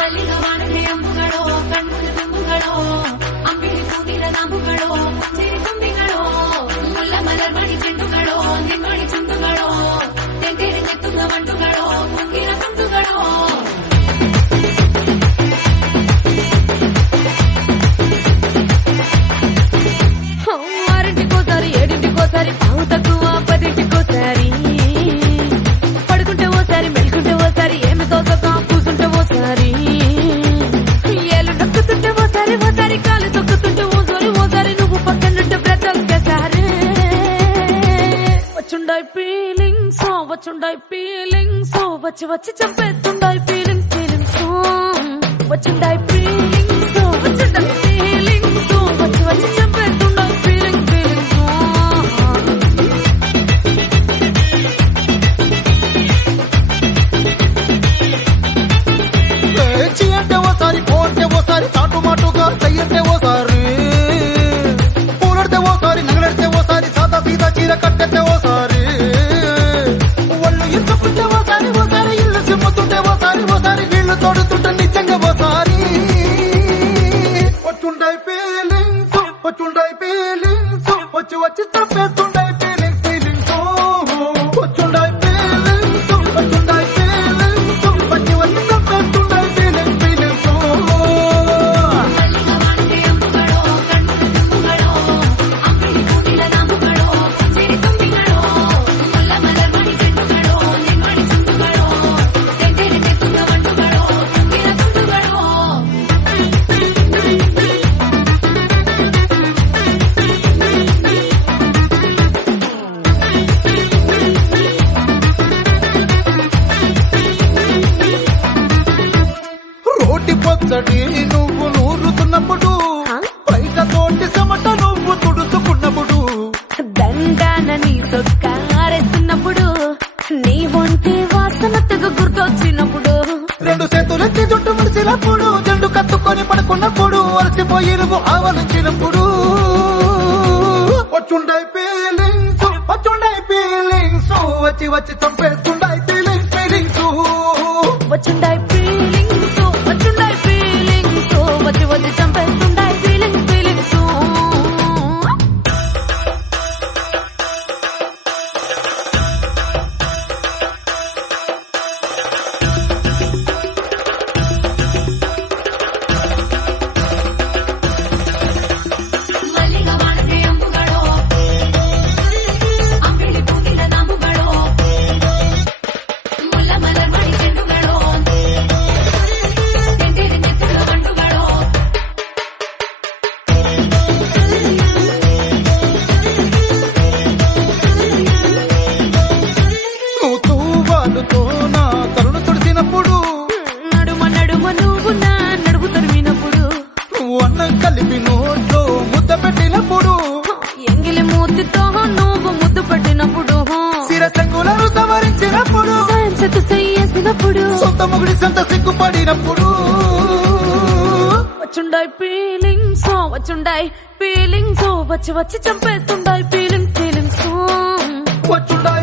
ಮಲ್ಲಿಗವಾಣಕ್ಕೆ ಅಂಬುಗಳೋ ಕಣ್ಮುಲ ತುಂಬುಗಳೋ ಅಂಬಿಳಿ ಕೂದಿರ ನಾಂಬುಗಳೋ ಮುಂಚಿರಿ ತುಂಬಿಗಳೋ ಮುಲ್ಲ ಮಲರ್ಮಣಿ ಚೆಂಡುಗಳೋ ನಿಮ್ಮಣಿ ಚುಂಡುಗಳೋ ತೆಂಗೇರಿ ನೆತ್ತುಗ ಮಂಡುಗಳೋ ಮುಂಗಿರ ತುಂಡುಗಳೋ ఆరింటికోసారి ఏడింటికోసారి పావు తక్కువ పదింటికోసారి పడుకుంటే ఓసారి మెలుకుంటే ఓసారి ఏమి తోసక కూసుంటే ఓసారి ఏళ్ళు నొక్కుతుంటే ఓసారి ఓసారి కాలు తొక్కుతుంటే ఓసారి నువ్వు పక్కనుంటే బ్రతొక్కసారి వచ్చుండాయి ఫీలింగ్స్ వచ్చి వచ్చి చంపేస్తుండాయి ఫీలింగ్స్ వచ్చుండాయి ఫీలింగ్స్ వచ్చి వచ్చి చంపేస్తుండాయి ఫీలింగ్స్ అంటే ఓసారి పోతే ఓసారి చాటు మాటుగా చెయ్యంటే ఓసారి పూలడితే ఓసారి నగలడితే ఓసారి సాదా సీదా చీర కట్టెతే ఓసారి ఒళ్ళు ఇసుకుంటే ఓసారి ఇల్లు సిమ్ముతుంటే ఓసారి నీళ్లు తోడుతుంటే నిజంగా ఓసారి వచ్చుండాయి ఫీలింగ్స్ వచ్చి వచ్చి తప్పేస్తుండాయి ఫీలింగ్స్ వచ్చుండాయి ఫీలింగ్స్ వచ్చి వచ్చి తప్పేస్తుండాయి ఫీలింగ్స్ మల్లిగవాణಕ್ಕೆ ಅಂಬುಗಳೋ ಕಣ್ಮುಲ ತುಂಬುಗಳೋ ಅಂಬಿಳಿ ಕೂದಿರ ನಾಂಬುಗಳೋ ಮುಂಚಿರಿ ತುಂಬಿಗಳೋ ಮುಲ್ಲ ಮಲರ್ಮಣಿ ಚೆಂಡುಗಳೋ ನಿಮ್ಮಣಿ ಚುಂಡುಗಳೋ ತೆಂಗೇರಿ ನೆತ್ತುಗ ಮಂಡುಗಳೋ ಮುಂಗಿರ ತುಂಡುಗಳೋ రోటి పచ్చడి నువ్వు నూరుతున్నప్పుడు బయట తోటి చెమట నువ్వు తుడుచుకున్నప్పుడు దండాన నీ సొక్కారేస్తున్నప్పుడు నీ ఒంటి వాసనతగా గుర్తొచ్చినప్పుడు రెండు చేతులెత్తి జుట్టు ముడిచినప్పుడు జండు కత్తుకొని పడుకున్నప్పుడు అలసిపోయి నువ్వు ఆవలించినప్పుడు వచ్చుండాయి ఫీలింగ్స్ వచ్చి వచ్చి చంపేస్తుండాయి ఫీలింగ్స్ వచ్చుండాయి ఫీలింగ్స్ వచ్చి వచ్చి చంపేస్తుండాయి ఫీలింగ్స్ మల్లిగవాణಕ್ಕೆ అంబుಗಳೋ అంಬಿಳಿ ಕೂದಿರ ನಾಂಬುಗಳೋ ಮುಲ್ಲ ಮಲರ್ಮಣಿ ಚೆಂಡುಗಳೋ ತೆಂಗೇರಿ ನೆತ್ತುಗ ಮಂಡುಗಳೋ నువ్వు తూవాలుతో నా తరుణు తుడిచినప్పుడు నడుమ నువ్వు నా నడుము తరిమినప్పుడు నువ్వు అన్నం కలిపి నోట్లో ముద్ద పెట్టినప్పుడు ఎంగిలి మూతితో నువ్వు ముద్దు పెట్టినప్పుడు శిరసంగులను సవరించినప్పుడు సైన్సెత్తు చెయ్యేసినప్పుడు సొంత ముగుడి సంత సిగ్గుపడినప్పుడు వచ్చుండాయి ఫీలింగ్స్ వచ్చి వచ్చి చంపేస్తుండాయి ఫీలింగ్స్ వచ్చుండాయి